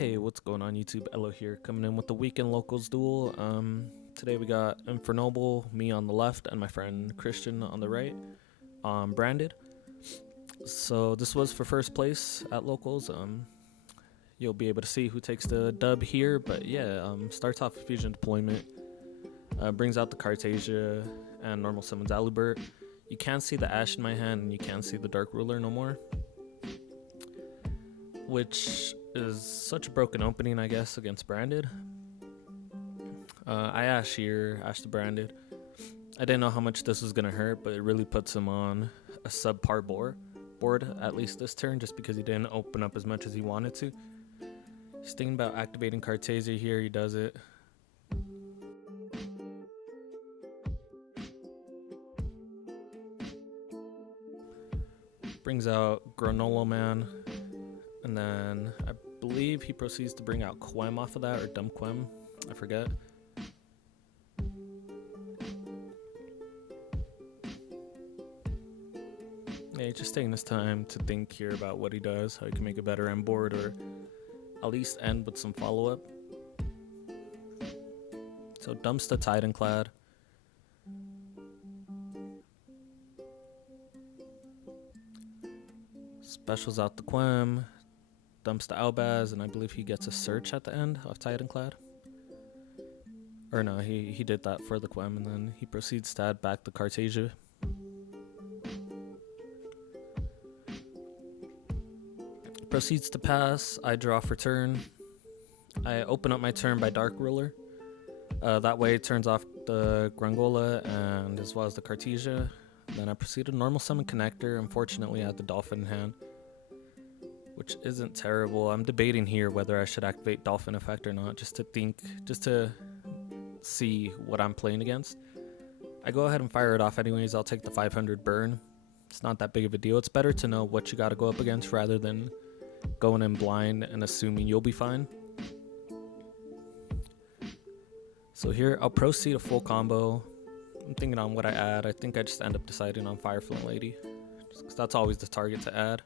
Hey, what's going on YouTube? Elo here, coming in with the weekend locals duel. Today we got Infernoble, me on the left, and my friend Christian on the right, branded. So this was for first place at locals. You'll be able to see who takes the dub here, but yeah, starts off with fusion deployment, brings out the Cartasia and normal summons Alubert. You can't see the Ash in my hand, and you can't see the Dark Ruler no more, which is such a broken opening, I guess, against branded. I Ash here, Ash the branded. I didn't know how much this was gonna hurt, but it really puts him on a subpar board, at least this turn, just because he didn't open up as much as he wanted to. He's thinking about activating Cartasia here, he does it. Brings out Granola Man, and then I believe he proceeds to bring out Quem off of that, or Dumb Quem, I forget. Yeah, he's just taking his time to think here about what he does, how he can make it better on board, or at least end with some follow-up. So dumps the Tidanclad. Specials out the Quem, dumps the Albaz, and I believe he gets a search at the end of Tidanclad. Or no, he did that for the Quem, and then he proceeds to add back the Cartasia. Proceeds to pass, I draw for turn. I open up my turn by Dark Ruler. That way it turns off the Grangola and as well as the Cartasia. Then I proceed to normal summon Connector. Unfortunately I had the Dolphin in hand, which isn't terrible. I'm debating here whether I should activate Dolphin Effect or not, just to see what I'm playing against. I go ahead and fire it off anyways. I'll take the 500 burn. It's not that big of a deal. It's better to know what you got to go up against rather than going in blind and assuming you'll be fine. So here I'll proceed a full combo. I'm thinking on what I add. I think I just end up deciding on Fireflame Lady, just because that's always the target to add.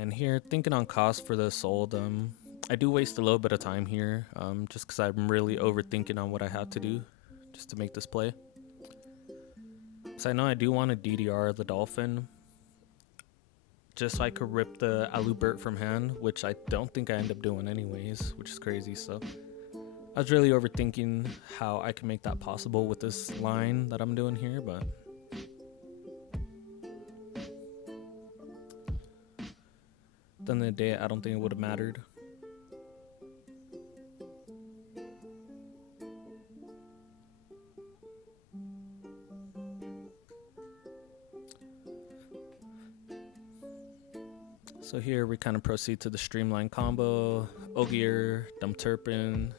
And here, thinking on cost for the sold, I do waste a little bit of time here, just because I'm really overthinking on what I have to do just to make this play. So I know I do want to DDR the Dolphin, just so I could rip the Alubert from hand, which I don't think I end up doing anyways, which is crazy. So I was really overthinking how I can make that possible with this line that I'm doing here, but at the end of the day, I don't think it would have mattered. So here we kind of proceed to the streamline combo, Ogier, Dumb Turpin,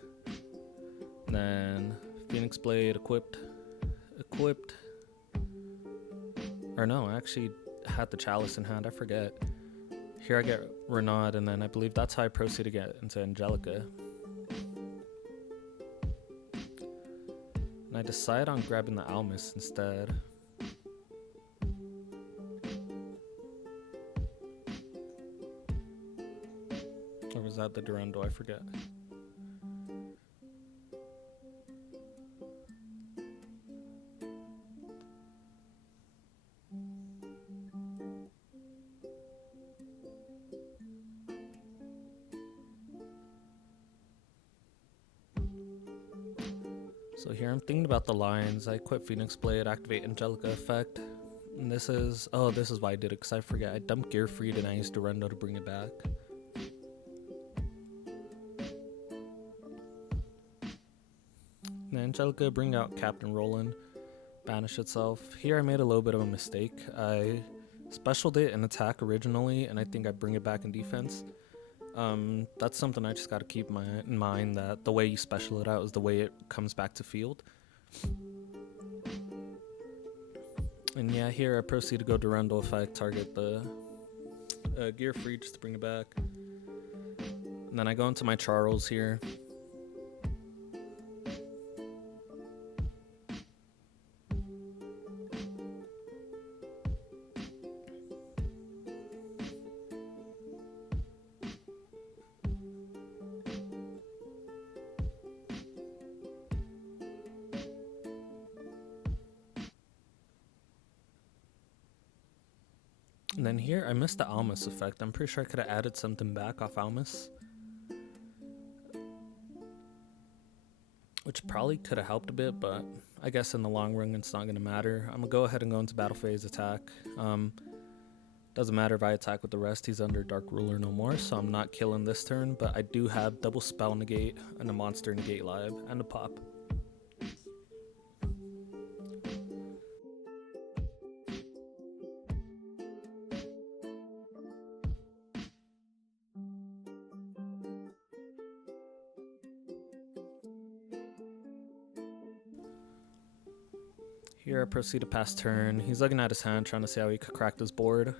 then Phoenix Blade equipped, or no, I actually had the Chalice in hand, I forget. Here I get Renaud, and then I believe that's how I proceed to get into Angelica. And I decide on grabbing the Almas instead. Or was that the Durando? I forget. So here I'm thinking about the lines. I quit Phoenix Blade, activate Angelica effect. And this is why I did it, because I forget. I dumped Gearfried and I used Durando to bring it back. And Angelica bring out Captain Roland, banish itself. Here I made a little bit of a mistake. I specialed it in attack originally, and I think I bring it back in defense. That's something I just got to keep in mind, that the way you special it out is the way it comes back to field. And yeah, here I proceed to go Durandal effect, target the gear free just to bring it back. And then I go into my Charles here. And then here I missed the Almas effect. I'm pretty sure I could have added something back off Almas, which probably could have helped a bit, but I guess in the long run it's not going to matter. I'm going to go ahead and go into battle phase attack. Doesn't matter if I attack with the rest, he's under Dark Ruler no more, so I'm not killing this turn, but I do have double spell negate and a monster negate live and a pop. Here I proceed to pass turn. He's looking at his hand, trying to see how he could crack this board.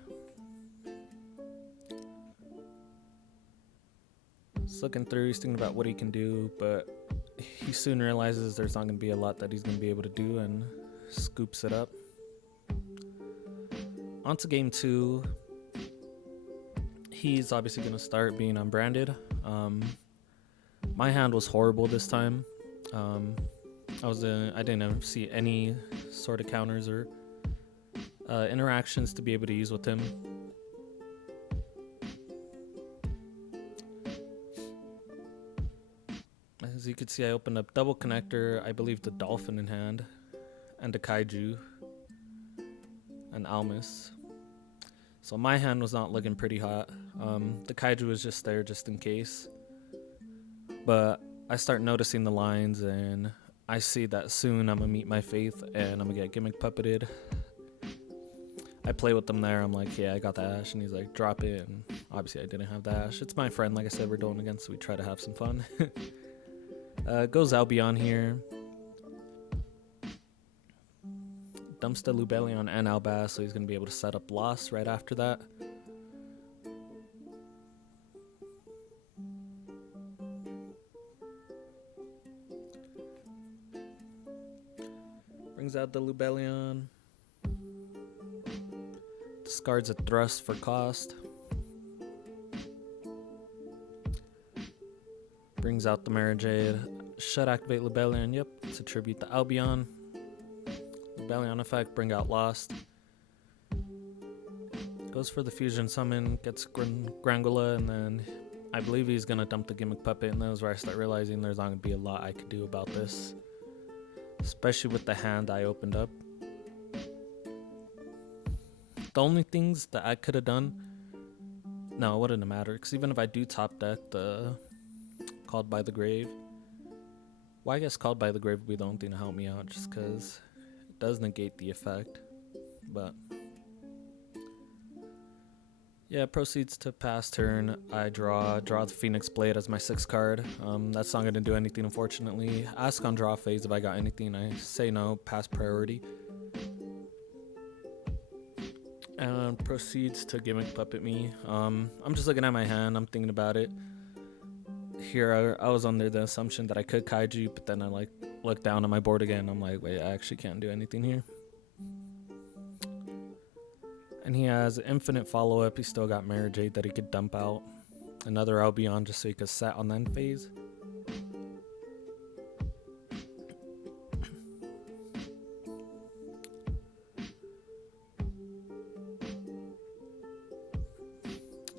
He's looking through, he's thinking about what he can do, but he soon realizes there's not going to be a lot that he's going to be able to do and scoops it up. On to game 2. He's obviously going to start being unbranded. My hand was horrible this time. I didn't see any sort of counters or interactions to be able to use with him. As you can see, I opened up double connector, I believe the Dolphin in hand, and the Kaiju, and Almas. So my hand was not looking pretty hot. The Kaiju was just there just in case. But I start noticing the lines and I see that soon I'm gonna meet my fate and I'm gonna get gimmick puppeted. I play with them there, I'm like, yeah, I got the Ash, and he's like, drop it, and obviously I didn't have the Ash. It's my friend, like I said, we're going against, so we try to have some fun. Goes Albion here. Dumps the Lubellion and Albaz, so he's gonna be able to set up Lost right after that. Brings out the Lubellion. Discards a Thrust for cost. Brings out the Marajade. Should activate Lubellion, yep, to tribute the Albion. Lubellion effect, bring out Lost. Goes for the Fusion Summon, gets Grangula, and then I believe he's going to dump the Gimmick Puppet, and that was where I start realizing there's not going to be a lot I could do about this. Especially with the hand I opened up. The only things that I could have done, no, it wouldn't have mattered, because even if I do top deck the Called by the Grave, well, I guess Called by the Grave would be the only thing to help me out, just because it does negate the effect. But yeah, proceeds to pass turn. I draw the Phoenix Blade as my 6th card. That's not going to do anything, unfortunately. Ask on draw phase if I got anything. I say no, pass priority. And proceeds to Gimmick Puppet me. I'm just looking at my hand, I'm thinking about it. Here I was under the assumption that I could Kaiju, but then I look down at my board again, I'm like, wait, I actually can't do anything here. And he has infinite follow-up. He still got Marajade that he could dump out. Another Albion just so he could set on the end phase.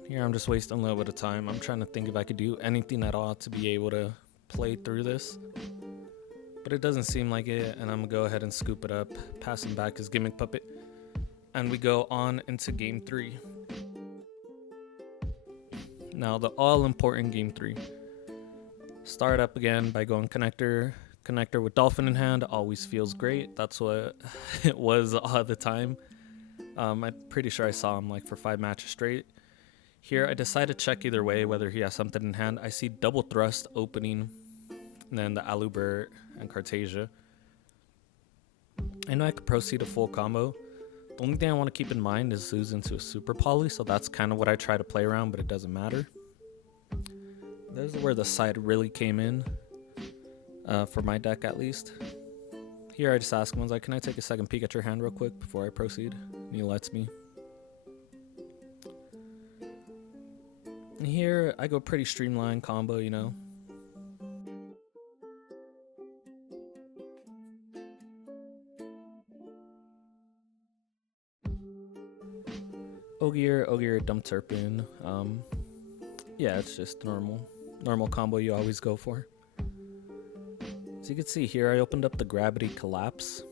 Here I'm just wasting a little bit of time. I'm trying to think if I could do anything at all to be able to play through this. But it doesn't seem like it, and I'm going to go ahead and scoop it up. Pass him back his Gimmick Puppet. And we go on into game 3. Now the all-important game 3. Start up again by going connector. Connector with Dolphin in hand always feels great. That's what it was all the time. I'm pretty sure I saw him like for 5 matches straight. Here I decide to check either way whether he has something in hand. I see double Thrust opening, and then the Alubert and Cartasia. I know I could proceed a full combo. The only thing I want to keep in mind is Zoo's into a super poly, so that's kind of what I try to play around, but it doesn't matter. This is where the side really came in, for my deck at least. Here I just ask him, I was like, can I take a second peek at your hand real quick before I proceed? And he lets me. And here I go pretty streamlined combo, you know. Ogier, Dump Turpin. Yeah, it's just normal combo you always go for. So you can see here, I opened up the Gravity Collapse.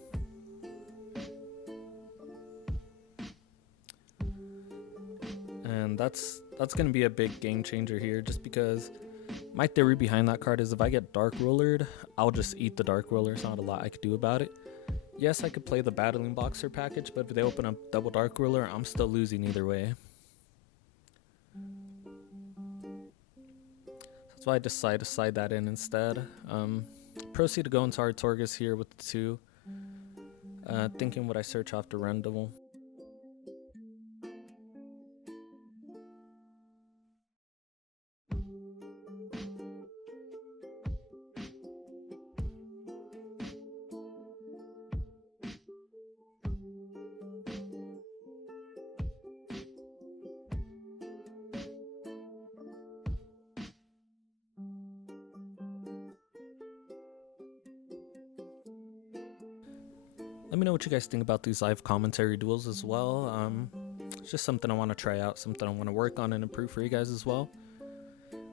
And that's going to be a big game changer here, just because my theory behind that card is if I get Dark Rollered, I'll just eat the Dark Roller. There's not a lot I could do about it. Yes, I could play the Battling Boxer package, but if they open up double Dark Roller, I'm still losing either way. That's why I decided to slide that in instead. Proceed to go into our Torgus here with the 2. Thinking would I search off the Rendable. Let me know what you guys think about these live commentary duels as well. It's just something I want to try out, something I want to work on and improve for you guys as well.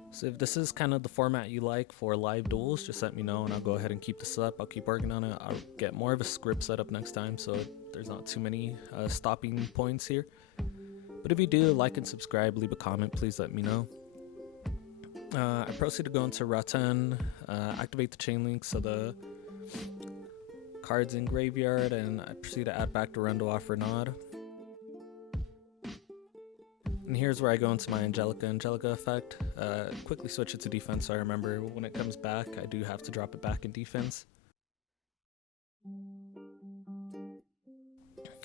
So if this is kind of the format you like for live duels, just let me know and I'll go ahead and keep this up. I'll keep working on it. I'll get more of a script set up next time so there's not too many stopping points here. But if you do, like and subscribe, leave a comment, please let me know. I proceed to go into Rattan, activate the chain link so the cards in graveyard, and I proceed to add back to Rundle off Renaud. And here's where I go into my Angelica effect. Quickly switch it to defense so I remember when it comes back I do have to drop it back in defense.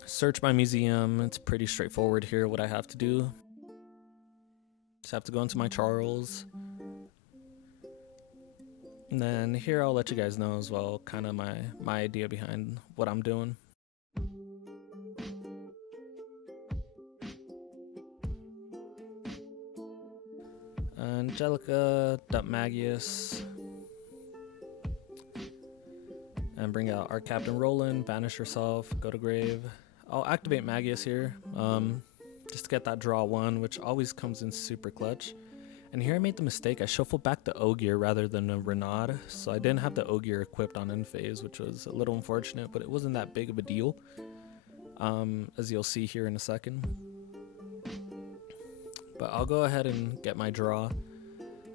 Search my museum. It's pretty straightforward here what I have to do. Just have to go into my Charles. And then here I'll let you guys know as well kind of my idea behind what I'm doing. Angelica, dump Magius, and bring out our Captain Roland, banish herself, go to grave. I'll activate Magius here, just to get that draw 1, which always comes in super clutch. And here I made the mistake, I shuffled back the Ogier rather than a Renaud, so I didn't have the Ogier equipped on end phase, which was a little unfortunate, but it wasn't that big of a deal, as you'll see here in a second. But I'll go ahead and get my draw.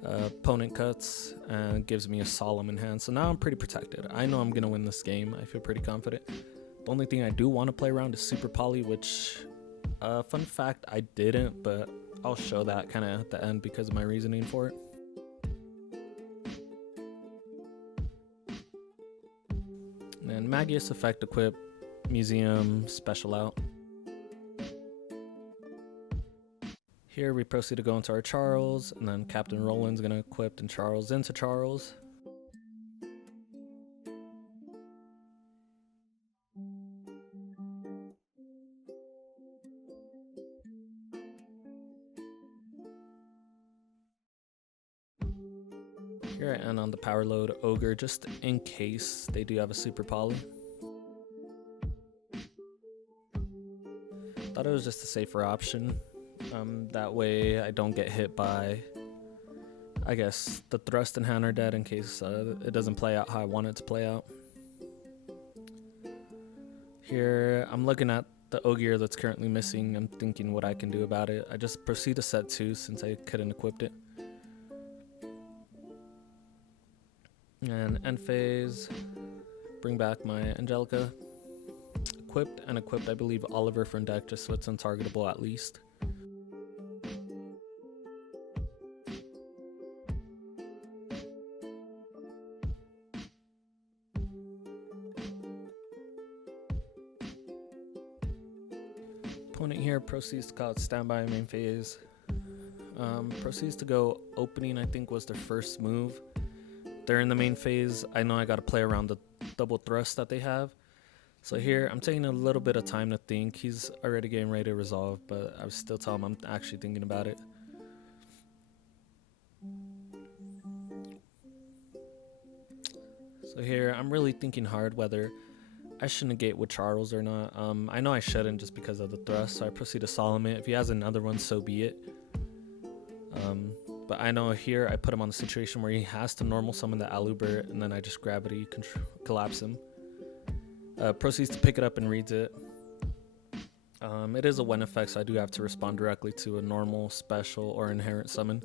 Opponent cuts and gives me a Solemn in hand, so now I'm pretty protected. I know I'm going to win this game, I feel pretty confident. The only thing I do want to play around is Super Poly, which, fun fact, I didn't, but I'll show that kind of at the end because of my reasoning for it. And then Magius effect equip, Museum, special out. Here we proceed to go into our Charles, and then Captain Roland's going to equip and Charles into Charles. Here I end on the power load Ogre, just in case they do have a super poly. Thought it was just a safer option. That way I don't get hit by, I guess, the thrust and hand are dead in case it doesn't play out how I want it to play out. Here I'm looking at the Ogier that's currently missing. I'm thinking what I can do about it. I just proceed to set 2 since I couldn't equip it. And end phase, bring back my Angelica. Equipped and equipped, I believe, Oliver from deck just so it's untargetable at least. opponent here proceeds to call it standby main phase. Proceeds to go opening, I think was their first move. They're in the main phase. I know I got to play around the double thrust that they have. So here, I'm taking a little bit of time to think. He's already getting ready to resolve, but I was still telling him I'm actually thinking about it. So here, I'm really thinking hard whether I should negate with Charles or not. I know I shouldn't just because of the thrust, so I proceed to solemn it. If he has another one, so be it. But I know here I put him on the situation where he has to normal summon the Alubert, and then I just gravity collapse him. Proceeds to pick it up and reads it. It is a when effect, so I do have to respond directly to a normal, special, or inherent summon.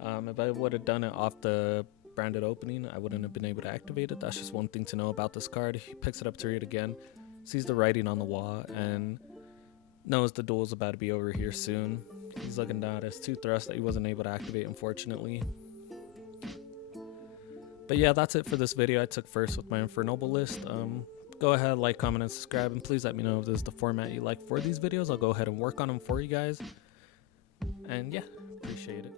If I would have done it off the branded opening, I wouldn't have been able to activate it. That's just one thing to know about this card. He picks it up to read again, sees the writing on the wall, and knows the duel's about to be over here soon. He's looking down at his 2 thrusts that he wasn't able to activate, unfortunately. But yeah, that's it for this video. I took first with my Infernoble list. Go ahead, like, comment, and subscribe, and please let me know if this is the format you like for these videos. I'll go ahead and work on them for you guys. And yeah, appreciate it.